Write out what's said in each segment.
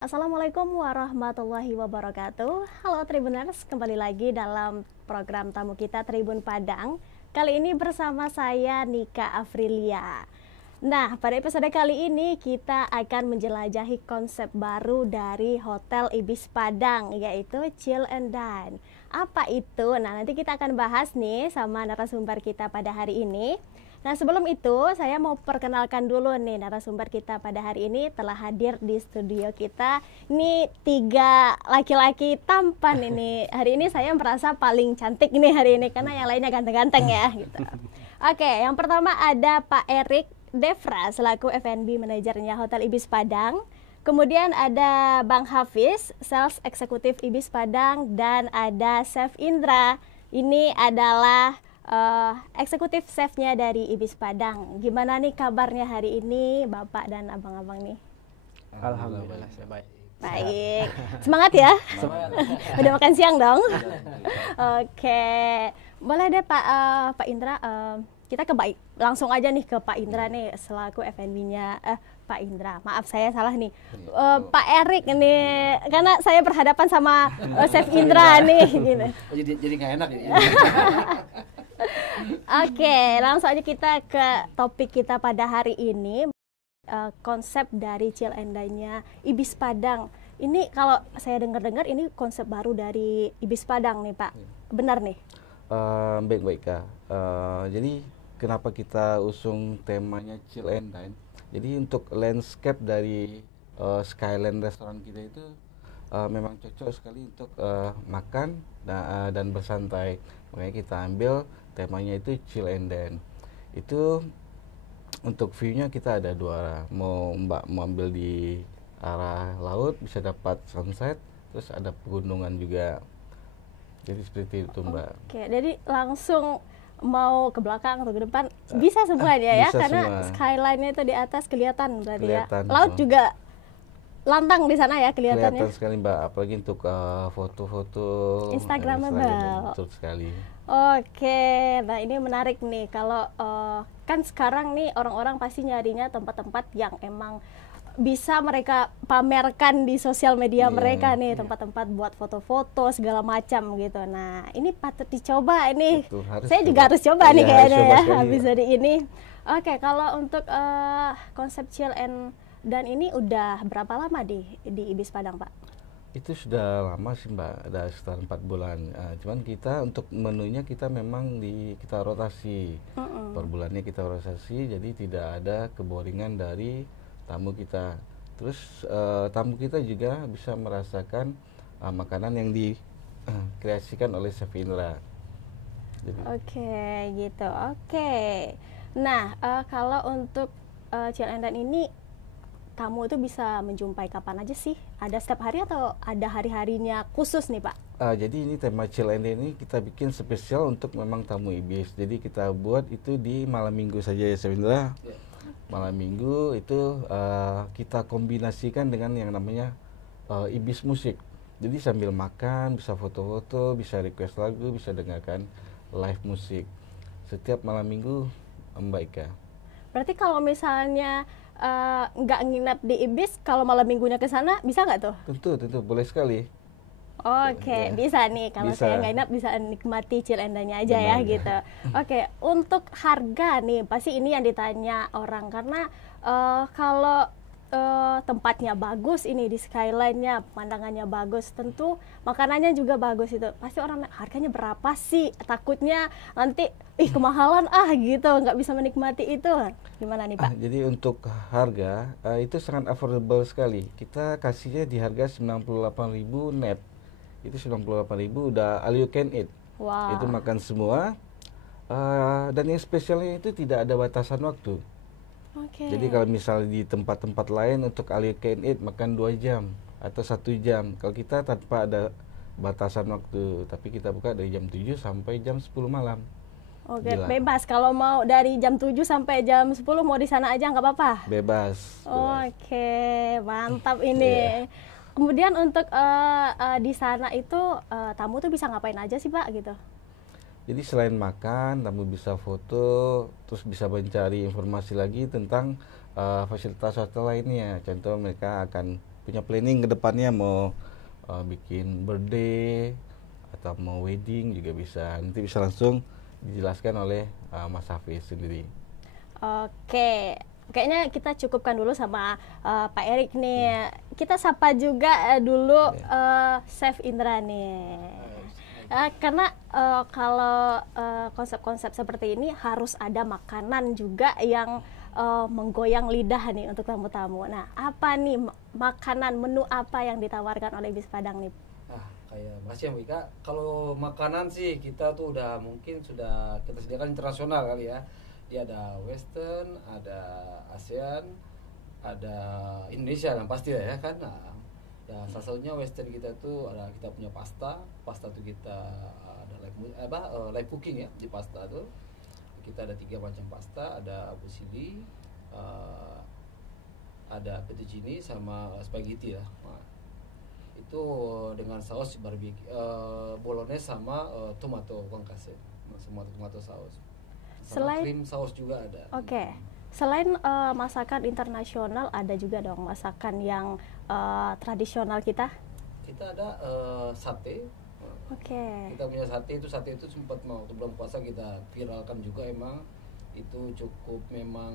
Assalamualaikum warahmatullahi wabarakatuh. Halo Tribuners, kembali lagi dalam program tamu kita Tribun Padang. Kali ini bersama saya Nika Afrilia. Nah, pada episode kali ini kita akan menjelajahi konsep baru dari Hotel Ibis Padang, yaitu Chill and Dine. Apa itu? Nah, nanti kita akan bahas nih sama narasumber kita pada hari ini. Nah, sebelum itu saya mau perkenalkan dulu nih narasumber kita pada hari ini telah hadir di studio kita. Ini 3 laki-laki tampan ini. Hari ini saya merasa paling cantik nih hari ini karena yang lainnya ganteng-ganteng ya gitu. Oke, yang pertama ada Pak Erik Devra selaku F&B manajernya Hotel Ibis Padang. Kemudian ada Bang Hafiz, Sales Eksekutif Ibis Padang, dan ada Chef Indra. Ini adalah eksekutif chefnya dari Ibis Padang. Gimana nih kabarnya hari ini, Bapak dan abang-abang nih? Alhamdulillah, saya baik. Baik, semangat ya? Semangat. Udah makan siang dong? Oke, boleh deh Pak Indra, kita langsung aja nih ke Pak Indra nih selaku F&B-nya. Pak Indra, maaf saya salah nih. Pak Erik nih, karena saya berhadapan sama Chef Indra nih, gitu. Jadi nggak enak ya. Oke, langsung aja kita ke topik kita pada hari ini. Konsep dari Chill and Dine-nya Ibis Padang. Ini kalau saya dengar-dengar ini konsep baru dari Ibis Padang nih Pak. Benar nih? Baik-baik Kak. Jadi kenapa kita usung temanya Chill and Dine? Jadi untuk landscape dari Skyline restoran kita itu memang cocok sekali untuk makan dan bersantai. Makanya kita ambil temanya itu Chill and Dine. Itu untuk view-nya kita ada 2 arah. Mau ambil di arah laut bisa dapat sunset, terus ada pegunungan juga. Jadi seperti itu Mbak. Oke, jadi langsung mau ke belakang atau ke depan bisa semuanya ya, bisa karena semua. Skyline-nya itu di atas kelihatan berarti Kelihatan, ya. Laut oh. juga lantang di sana ya kelihatannya. Kelihatan sekali Mbak, apalagi untuk foto-foto Instagramable. Betul sekali. Oke, nah ini menarik nih kalau kan sekarang nih orang-orang pasti nyarinya tempat-tempat yang emang bisa mereka pamerkan di sosial media mereka nih, tempat-tempat buat foto-foto segala macam gitu. Nah, ini patut dicoba ini. Betul, Saya juga harus coba nih Iya, kayaknya harus coba ya sekali, habis ya. dari ini. Oke, kalau untuk konsep Chill and Dine ini udah berapa lama di Ibis Padang, Pak? Itu sudah lama sih Mbak, ada sekitar 4 bulan. Cuman kita untuk menunya kita memang kita rotasi. Per bulannya kita rotasi, jadi tidak ada keboringan dari tamu kita. Terus tamu kita juga bisa merasakan makanan yang dikreasikan oleh Chef Indra. Jadi, Oke, gitu. Oke. Nah, kalau untuk Chill and Dine ini tamu itu bisa menjumpai kapan aja sih? Ada setiap hari atau ada hari-harinya khusus nih Pak? jadi ini tema Chill and Dine ini kita bikin spesial untuk memang tamu Ibis. Jadi kita buat itu di malam minggu saja ya Chef Indra. Malam minggu itu kita kombinasikan dengan yang namanya Ibis musik. Jadi sambil makan bisa foto-foto, bisa request lagu, bisa dengarkan live musik setiap malam minggu Mbak Ika. Berarti kalau misalnya nggak nginep di Ibis, kalau malam minggunya ke sana bisa nggak tuh? Tentu boleh sekali. Oke, Ya. bisa nih. Kalau Bisa. saya nggak nginep bisa nikmati Chill and Dine-nya aja ya Benar. gitu. Oke, untuk harga nih pasti ini yang ditanya orang karena kalau tempatnya bagus ini di skyline-nya, pemandangannya bagus, tentu makanannya juga bagus itu. Pasti orang harganya berapa sih? Takutnya nanti kemahalan gitu, nggak bisa menikmati itu. Gimana nih Pak? Jadi untuk harga itu sangat affordable sekali. Kita kasihnya di harga 98.000 net. Itu 98.000 udah all you can eat. Wow. Itu makan semua. Dan yang spesialnya itu tidak ada batasan waktu. Oke. Jadi kalau misalnya di tempat-tempat lain untuk all you can eat makan 2 jam atau 1 jam. Kalau kita tanpa ada batasan waktu, tapi kita buka dari jam 7 sampai jam 10 malam. Oke, Gila. bebas kalau mau dari jam 7 sampai jam 10 mau di sana aja nggak apa-apa. Bebas. Oke, mantap ini. Kemudian untuk di sana itu tamu tuh bisa ngapain aja sih Pak gitu? Jadi selain makan, tamu bisa foto, terus bisa mencari informasi lagi tentang fasilitas hotel lainnya. Contoh mereka akan punya planning ke depannya mau bikin birthday atau mau wedding juga bisa. Nanti bisa langsung dijelaskan oleh Mas Hafiz sendiri. Oke, kayaknya kita cukupkan dulu sama Pak Erik nih. Kita sapa juga dulu Chef Indra nih. Karena kalau konsep-konsep seperti ini harus ada makanan juga yang menggoyang lidah nih untuk tamu-tamu. Nah, apa nih makanan, menu apa yang ditawarkan oleh Ibis Padang nih? Makasih ya Mbak Ika. Kalau makanan sih kita tuh udah mungkin sudah kita sediakan internasional kali ya. Dia ada Western, ada ASEAN, ada Indonesia yang pasti ya kan. Nah, ya salah satunya Western kita tuh ada, kita punya pasta tuh kita ada live cooking ya di pasta tuh. Kita ada 3 macam pasta, ada fusilli, ada fettuccine sama spaghetti lah. Nah, itu dengan saus barbecue, bolognese sama tomato concasse, semua tomato saus. Sama cream saus juga ada. Oke. Selain masakan internasional, ada juga dong masakan yang tradisional kita. Kita ada sate. Oke. Kita punya sate itu sempat mau sebelum puasa kita viralkan juga, emang itu cukup memang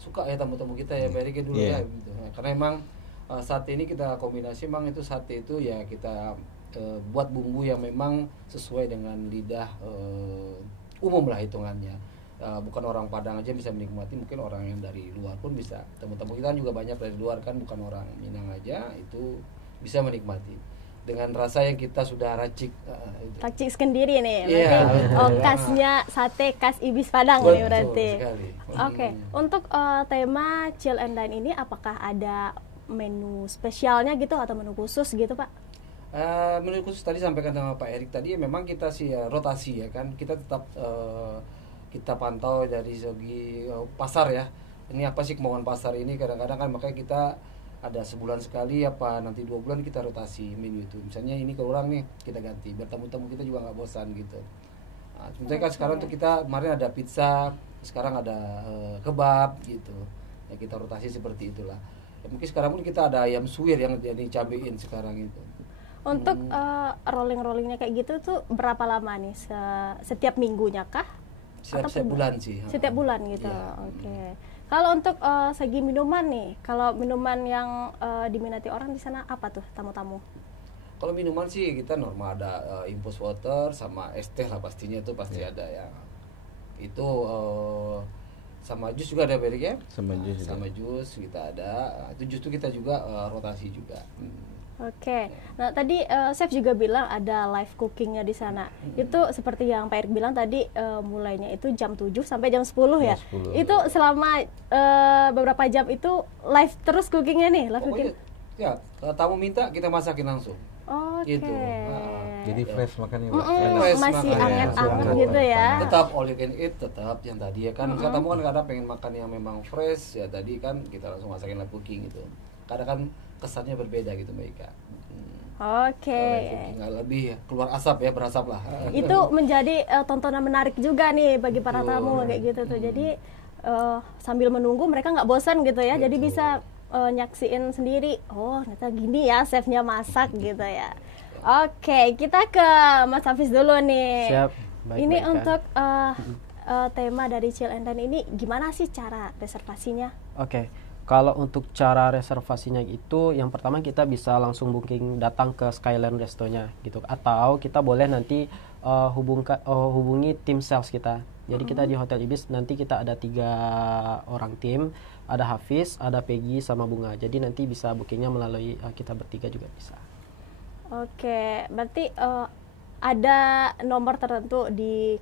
suka ya tamu-tamu kita ya, berikan dulu ya gitu. Nah, karena emang sate ini kita kombinasi, emang itu sate itu ya kita buat bumbu yang memang sesuai dengan lidah umum lah hitungannya. Bukan orang Padang aja bisa menikmati, mungkin orang yang dari luar pun bisa. Tamu-tamu kita juga banyak dari luar kan, bukan orang Minang aja, itu bisa menikmati dengan rasa yang kita sudah racik. Racik sendiri nih, Iya, berarti khasnya sate khas Ibis Padang nih berarti. Oke. Untuk tema Chill and Dine ini apakah ada menu spesialnya gitu atau menu khusus gitu Pak? Menu khusus tadi sampaikan sama Pak Erik tadi, memang kita sih rotasi ya kan, kita tetap kita pantau dari segi pasar ya. Ini apa sih kemauan pasar ini, kadang-kadang kan makanya kita ada sebulan sekali apa nanti 2 bulan kita rotasi menu itu. Misalnya ini kurang nih, kita ganti biar tamu-tamu kita juga nggak bosan gitu. Nah, sebenarnya kan sekarang tuh kita kemarin ada pizza, sekarang ada kebab gitu. Ya kita rotasi seperti itulah. Ya, mungkin sekarang pun kita ada ayam suwir yang jadi cabein sekarang itu. Untuk rolling-rollingnya kayak gitu tuh berapa lama nih? Setiap minggunya kah? Setiap bulan sih. Setiap bulan gitu. Ya. Oke. Kalau untuk segi minuman nih, kalau minuman yang diminati orang di sana apa tuh tamu-tamu? Kalau minuman sih kita normal ada infus water sama es teh lah, pastinya itu pasti ada ya. Itu sama jus juga ada Berik ya? Sama jus kita ada. Itu jus itu kita juga rotasi juga. Oke. Nah, tadi Chef juga bilang ada live cookingnya di sana. Itu seperti yang Pak Erik bilang tadi, mulainya itu jam 7 sampai jam 10 ya. 10. Itu selama beberapa jam itu live terus cookingnya nih, live cooking. Ya, tamu minta kita masakin langsung. Oke. Gitu. Jadi fresh makannya, masih anget-anget gitu ya. Tetap all you can eat, tetap yang tadi ya kan. Misalnya tamu kan kadang pengen makan yang memang fresh ya, tadi kan kita langsung masakin live cooking gitu. Kadang kan kesannya berbeda gitu Mbak Ika. Oke. Nggak lebih keluar asap ya, berasap lah. Itu menjadi tontonan menarik juga nih bagi para tamu kayak gitu tuh. Jadi sambil menunggu mereka nggak bosan gitu ya. Jadi bisa nyaksiin sendiri. Oh, ternyata gini ya chefnya masak gitu ya. Oke, kita ke Mas Hafiz dulu nih. Siap. Baik, ini baik, untuk tema dari Chill and Dine ini gimana sih cara reservasinya? Oke. Kalau untuk cara reservasinya itu, yang pertama kita bisa langsung booking datang ke Skyland Resto-nya gitu, atau kita boleh nanti hubungi tim sales kita. Jadi kita di Hotel Ibis nanti kita ada 3 orang tim, ada Hafiz, ada Peggy sama Bunga. Jadi nanti bisa bookingnya melalui kita bertiga juga bisa. Oke, berarti ada nomor tertentu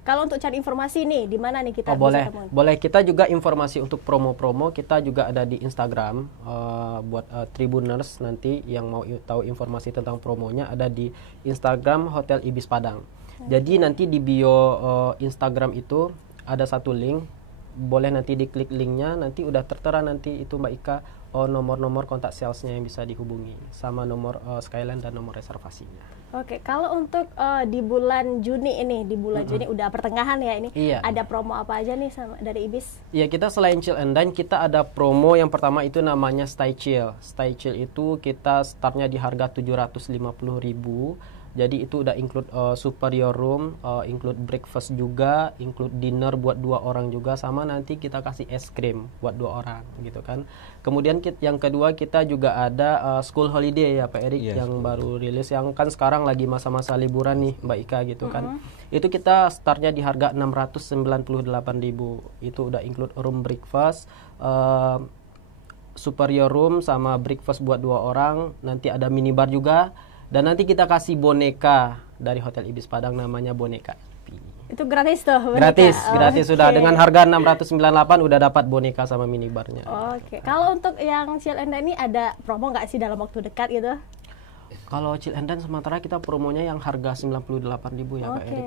kalau untuk cari informasi nih di mana nih kita bisa temuin? Boleh, kita juga informasi untuk promo-promo kita juga ada di Instagram buat Tribuners nanti yang mau tahu informasi tentang promonya ada di Instagram Hotel Ibis Padang. Jadi nanti di bio Instagram itu ada satu link boleh nanti diklik linknya, nanti udah tertera nanti itu Mbak Ika nomor-nomor kontak salesnya yang bisa dihubungi sama nomor Skyline dan nomor reservasinya. Oke, kalau untuk di bulan Juni ini, di bulan Juni udah pertengahan ya ini, Iya. ada promo apa aja nih sama dari Ibis? Ya, kita selain Chill and Dine, kita ada promo yang pertama itu namanya Stay Chill. Stay Chill itu kita startnya di harga 750.000. Jadi itu udah include superior room, include breakfast juga, include dinner buat 2 orang juga, sama nanti kita kasih es krim buat 2 orang gitu kan. Kemudian yang kedua kita juga ada school holiday ya Pak Erik, yang baru rilis, yang kan sekarang lagi masa-masa liburan nih Mbak Ika gitu kan. Itu kita startnya di harga 698.000. Itu udah include room breakfast, superior room sama breakfast buat 2 orang, nanti ada minibar juga. Dan nanti kita kasih boneka dari Hotel Ibis Padang, namanya boneka Ipi. Itu gratis tuh boneka? Gratis sudah, dengan harga 698 udah dapat boneka sama minibarnya. Oke. Kalau untuk yang Chill and Dine ini ada promo nggak sih dalam waktu dekat gitu? Kalau Chill and Dine sementara kita promonya yang harga 98.000 ya Pak Erik.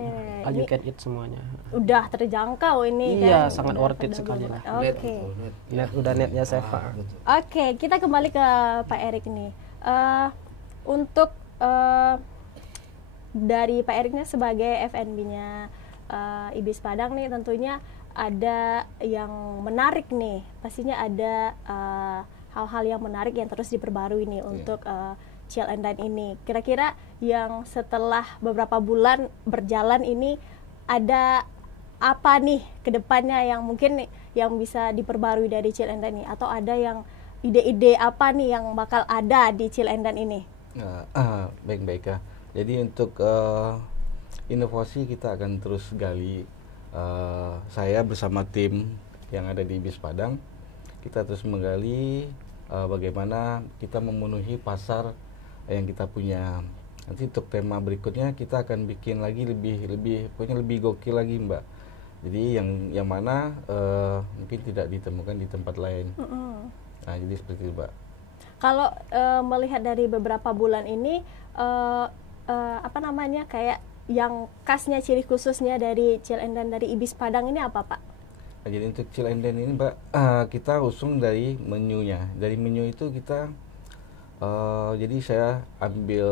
All you can eat semuanya. Udah terjangkau ini kan? Iya, sangat worth it sekali lah. Oke. Netnya Seva. Oke, kita kembali ke Pak Erik nih. Untuk dari Pak Eriknya sebagai F&B-nya Ibis Padang nih, tentunya ada yang menarik nih. Pastinya ada hal-hal yang menarik yang terus diperbarui nih untuk Chill and Dine ini. Kira-kira yang setelah beberapa bulan berjalan ini ada apa nih ke depannya yang mungkin yang bisa diperbarui dari Chill and Dine ini, atau ada yang ide-ide apa nih yang bakal ada di Chill and Dine ini? Baik-baik ya. Jadi untuk inovasi kita akan terus gali. Saya bersama tim yang ada di Ibis Padang, kita terus menggali bagaimana kita memenuhi pasar yang kita punya. Nanti untuk tema berikutnya kita akan bikin lagi pokoknya lebih gokil lagi Mbak. Jadi yang mana mungkin tidak ditemukan di tempat lain. Nah, jadi seperti itu Mbak. Kalau melihat dari beberapa bulan ini, apa namanya, kayak yang khasnya, ciri khususnya dari Chill and Dine dari Ibis Padang ini apa Pak? Nah, jadi untuk Chill and Dine ini Mbak, kita usung dari menunya. Dari menu itu kita, jadi saya ambil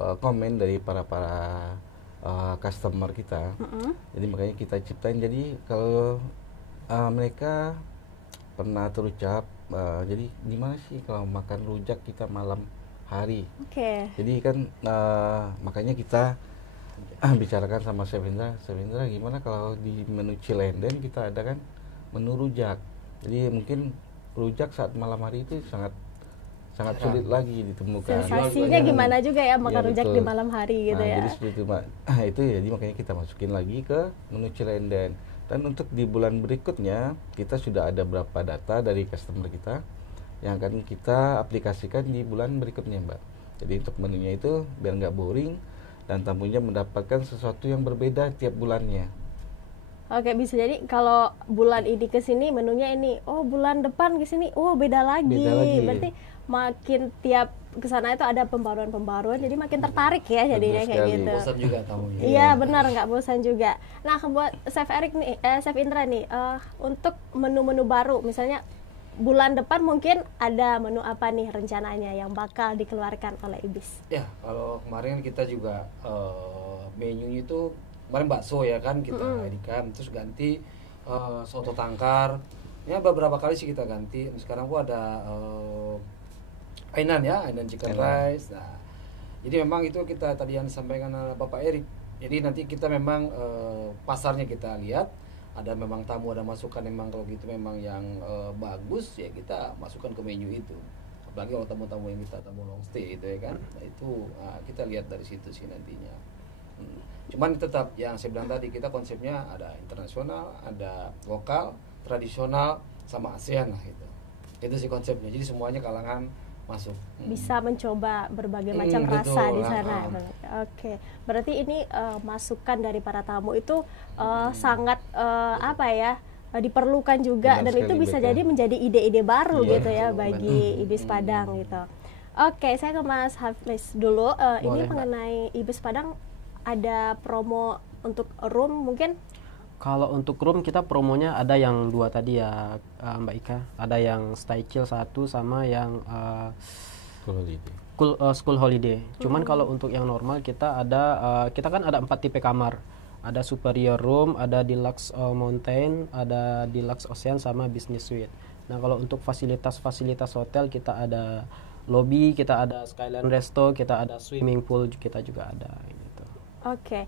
komen dari para customer kita. Jadi makanya kita ciptain. Jadi kalau mereka pernah terucap, jadi gimana sih kalau makan rujak kita malam hari? Jadi kan makanya kita bicarakan sama Chef Indra, gimana kalau di menu Chill and Dine kita ada kan menu rujak. Jadi mungkin rujak saat malam hari itu sangat sulit lagi ditemukan. Sensasinya gimana juga ya makan rujak di malam hari gitu ya. Jadi seperti itu Mbak. Itu ya, jadi makanya kita masukin lagi ke menu Chill and Dine. Dan untuk di bulan berikutnya kita sudah ada berapa data dari customer kita yang akan kita aplikasikan di bulan berikutnya Mbak. Jadi untuk menunya itu biar nggak boring dan tamunya mendapatkan sesuatu yang berbeda tiap bulannya. Oke, bisa jadi kalau bulan ini ke sini menunya ini, oh bulan depan ke sini, oh beda lagi. Berarti makin tiap kesana itu ada pembaruan, jadi makin tertarik ya jadinya kayak gitu. Bosan juga tamunya. Iya benar, nggak bosan juga. Nah buat Chef Erik nih, Chef Indra nih, untuk menu-menu baru, misalnya bulan depan mungkin ada menu apa nih rencananya yang bakal dikeluarkan oleh Ibis? Ya, kalau kemarin kita juga menunya itu kemarin bakso ya kan kita edikan, terus ganti soto tangkar. Ya beberapa kali sih kita ganti. Sekarang gua ada Ainan chicken rice. Nah, jadi memang itu kita tadi yang disampaikan oleh Bapak Erik. Jadi nanti kita memang pasarnya kita lihat, ada memang tamu ada masukan memang kalau gitu memang yang bagus ya kita masukkan ke menu itu. Apalagi kalau tamu-tamu yang kita tamu long stay itu ya kan. Nah, itu kita lihat dari situ sih nantinya. Cuman tetap yang saya bilang tadi, kita konsepnya ada internasional, ada lokal, tradisional, sama ASEAN lah itu. Itu sih konsepnya. Jadi semuanya kalangan masuk. Bisa mencoba berbagai macam rasa di sana. Oke, berarti ini masukan dari para tamu itu sangat diperlukan juga. Benar, dan itu bisa jadi menjadi ide-ide baru gitu ya bagi Ibis Padang gitu. Oke, saya ke Mas Hafiz dulu. Ini mengenai Ibis Padang ada promo untuk room mungkin? Kalau untuk room kita promonya ada yang 2 tadi ya, Mbak Ika. Ada yang stay chill 1 sama yang school holiday. Cuman kalau untuk yang normal kita ada kita kan ada 4 tipe kamar. Ada superior room, ada deluxe mountain, ada deluxe ocean sama business suite. Nah, kalau untuk fasilitas-fasilitas hotel kita ada lobby, kita ada skyline resto, kita ada swimming pool, kita juga ada gitu. Oke.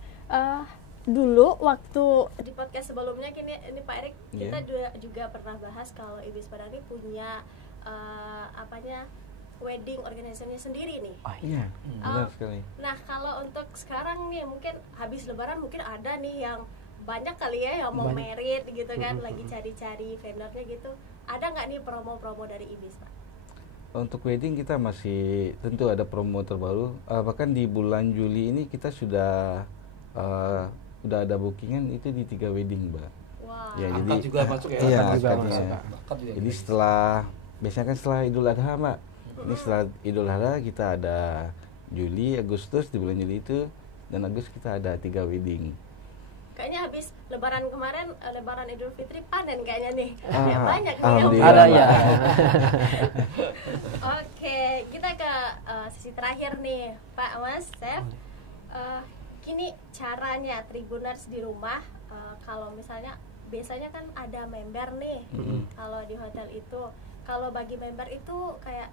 Dulu waktu di podcast sebelumnya ini Pak Erik, kita juga pernah bahas kalau Ibis Padang ini punya wedding organisasinya sendiri nih. Oh iya, benar sekali. Nah, kalau untuk sekarang nih mungkin habis lebaran mungkin ada nih yang banyak kali ya yang mau merit gitu kan, lagi cari-cari vendornya gitu. Ada nggak nih promo-promo dari Ibis, Pak? Untuk wedding kita masih tentu ada promo terbaru. Bahkan di bulan Juli ini kita sudah ada bookingan itu di 3 wedding, Mbak. Wow. Ya, Akad jadi juga masuk ya? Iya, Akad juga akadnya. Akad juga Jadi bisa. biasanya kan setelah Idul Adha, Mbak. Ini setelah Idul Adha kita ada Juli, Agustus, di bulan Juli itu dan Agustus kita ada 3 wedding. Kayaknya habis lebaran kemarin, lebaran Idul Fitri panen kayaknya nih. Ah, Ya, banyak nih yang alhamdulillah, Ada Mbak. ya. Oke, kita ke sesi terakhir nih, Pak Mas Chef. Gini caranya Tribuners di rumah, kalau misalnya biasanya kan ada member nih, kalau di hotel itu, kalau bagi member itu kayak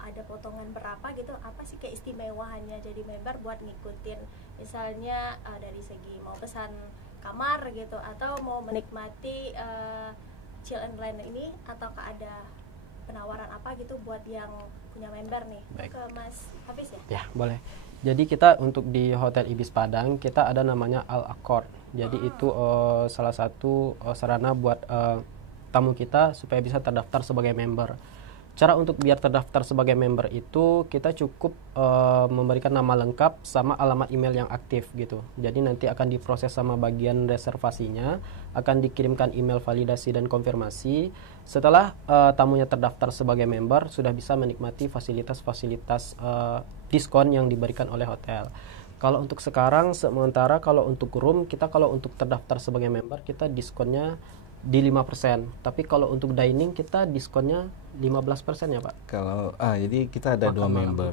ada potongan berapa gitu, apa sih keistimewaannya jadi member buat ngikutin, misalnya dari segi mau pesan kamar gitu, atau mau menikmati chill and land ini, ataukah ada penawaran apa gitu buat yang punya member nih? Baik. Ke Mas Hafiz ya? Ya, boleh. Jadi kita untuk di Hotel Ibis Padang kita ada namanya Al Accord. Jadi itu salah satu sarana buat tamu kita supaya bisa terdaftar sebagai member. Cara untuk biar terdaftar sebagai member itu kita cukup memberikan nama lengkap sama alamat email yang aktif gitu. Jadi nanti akan diproses sama bagian reservasinya, akan dikirimkan email validasi dan konfirmasi. Setelah tamunya terdaftar sebagai member, sudah bisa menikmati fasilitas-fasilitas diskon yang diberikan oleh hotel. Kalau untuk sekarang, sementara kalau untuk room, kita kalau untuk terdaftar sebagai member, kita diskonnya di 5%. Tapi kalau untuk dining, kita diskonnya 15% ya, Pak? Jadi kita ada Makan 2 malam. member.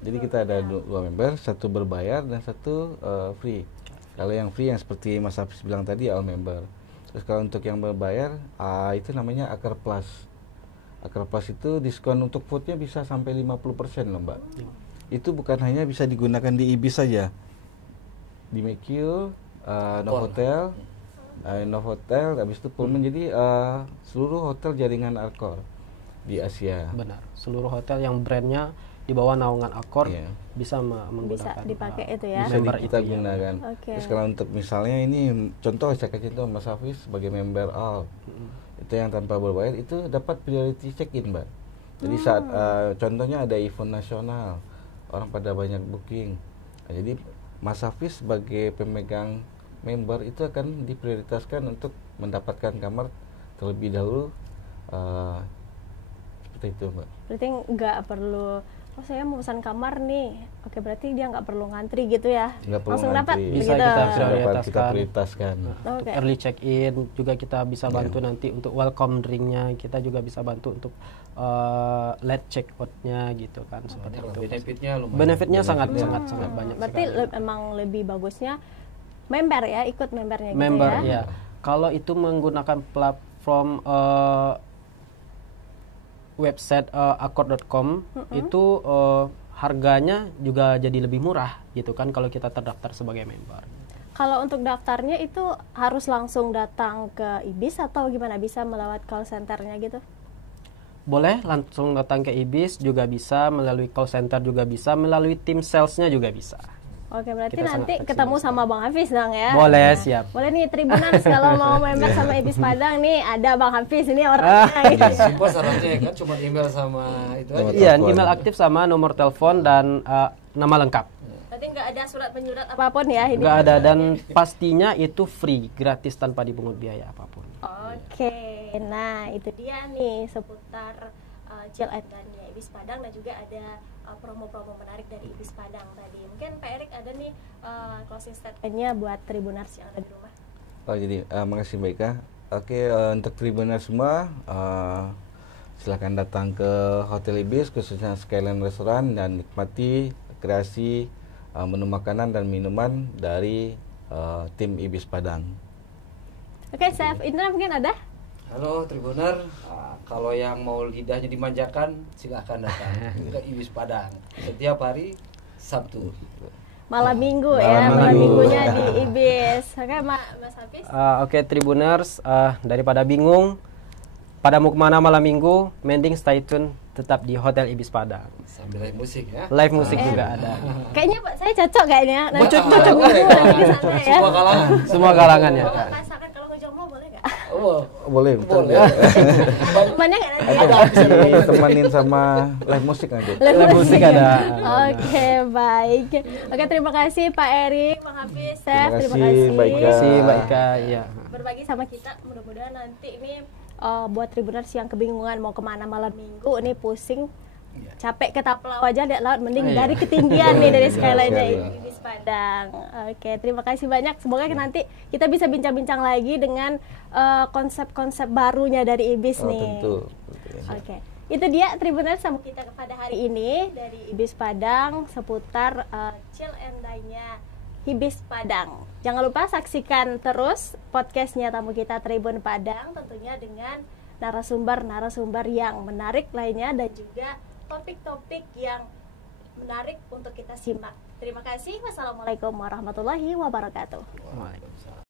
Jadi kita ada 2 member, 1 berbayar dan 1 free. Kalau yang free yang seperti Mas Hafiz bilang tadi all member. Terus kalau untuk yang berbayar, itu namanya Akar Plus. Akar Plus itu diskon untuk foodnya bisa sampai 50% loh, Mbak. Itu bukan hanya bisa digunakan di Ibis saja, di Mekio, Novotel, Novotel, habis itu Pullman. Jadi seluruh hotel jaringan Accor di Asia. Benar. Seluruh hotel yang brandnya di bawah naungan Accor Iya. bisa Bisa menggunakan dipakai itu ya? Bisa member kita itu, ya. gunakan. Oke. Terus kalau untuk misalnya ini contoh, saya kasih contoh Mas Hafiz sebagai member AL, itu yang tanpa berbayar itu dapat priority check-in, Mbak. Jadi saat contohnya ada event nasional, orang pada banyak booking. Nah, jadi Mas Hafiz sebagai pemegang member itu akan diprioritaskan untuk mendapatkan kamar terlebih dahulu, seperti itu, Mbak. Berarti nggak perlu, saya mau pesan kamar nih. Oke, berarti dia nggak perlu ngantri gitu ya? Nggak perlu Langsung dapat ngantri. Bisa gitu. kita Dapat kita prioritaskan. prioritaskan. Untuk Oke. early check-in juga kita bisa bantu nanti untuk welcome drink-nya, kita juga bisa bantu untuk late check-out-nya gitu kan, seperti itu. Benefitnya lumayan. Benefitnya sangat banyak Berarti sekali. emang lebih bagusnya member ya, ikut membernya gitu Member ya? ya. Kalau itu menggunakan platform website accord.com itu harganya juga jadi lebih murah gitu kan kalau kita terdaftar sebagai member. Kalau untuk daftarnya itu harus langsung datang ke Ibis atau gimana? Bisa melewat call centernya gitu? Boleh langsung datang ke Ibis juga bisa, melalui call center juga bisa, melalui tim salesnya juga bisa. Oke, berarti Kita nanti sangat ketemu fleksibel sama Bang Hafiz dong ya? Boleh, Nah, siap. Boleh nih Tribuners kalau mau member sama Ibis Padang nih, ada Bang Hafiz ini orangnya gitu. Simpel syaratnya kan cuma email sama itu aja. Nomor Iya, telepon. email aktif sama nomor telepon dan nama lengkap. Berarti nggak ada surat menyurat apapun ya ini? Nggak ada, dan pastinya itu free, gratis tanpa dipungut biaya apapun. Oke, nah itu dia nih seputar Chill and Dine-nya Ibis Padang, dan juga ada promo-promo menarik dari Ibis Padang tadi. Mungkin Pak Erik ada nih closing statement-nya buat Tribuners yang ada di rumah. Oh jadi makasih Mbak Ika. Oke, untuk Tribuners semua, silakan datang ke Hotel Ibis khususnya Skyline Restaurant dan nikmati kreasi menu makanan dan minuman dari tim Ibis Padang. Oke, Chef Indra mungkin ada? Halo Tribuner, kalau yang mau lidahnya dimanjakan silahkan datang ke Ibis Padang setiap hari Sabtu. Malam Minggu Malam malam Minggu. Minggunya di Ibis. Oke, Mas Hafiz. Oke, Tribuners, daripada bingung pada mau kemana malam Minggu, mending stay tune tetap di Hotel Ibis Padang. Sambil live musik ya. Live musik juga ada. Kayaknya Pak saya cocok kayaknya. Nanti Cocok. cocok Minggu nanti di sana ya. Semua kalangan. Semua kalangan ya. Oh, masakan kalau ngejomblo boleh nggak? Oh, Boleh, betul. boleh. Temannya nggak nanti? Ada. Ditemanin sama live musik nanti. Live musik ada. Oke, baik. Oke, terima kasih Pak Eri, Bang Hafiz, Chef. Terima Terima kasih, kasih. Mbak Ika. Terima kasih Mbak Ika. Iya. Berbagi sama kita. Mudah-mudahan nanti ini buat Tribuners yang kebingungan mau kemana malam Minggu, ini pusing, capek ke Taplau aja lihat laut, mending dari ketinggian nih dari skyline-nya Ibis Padang. Oke, terima kasih banyak. Semoga nanti kita bisa bincang-bincang lagi dengan konsep-konsep barunya dari Ibis nih. Tentu. Oke, itu dia Tribuners sama kita pada hari ini dari Ibis Padang seputar chill and dine-nya Ibis Padang. Jangan lupa saksikan terus podcastnya tamu kita Tribun Padang, tentunya dengan narasumber-narasumber yang menarik lainnya dan juga topik-topik yang menarik untuk kita simak. Terima kasih. Wassalamualaikum warahmatullahi wabarakatuh. Waalaikumsalam.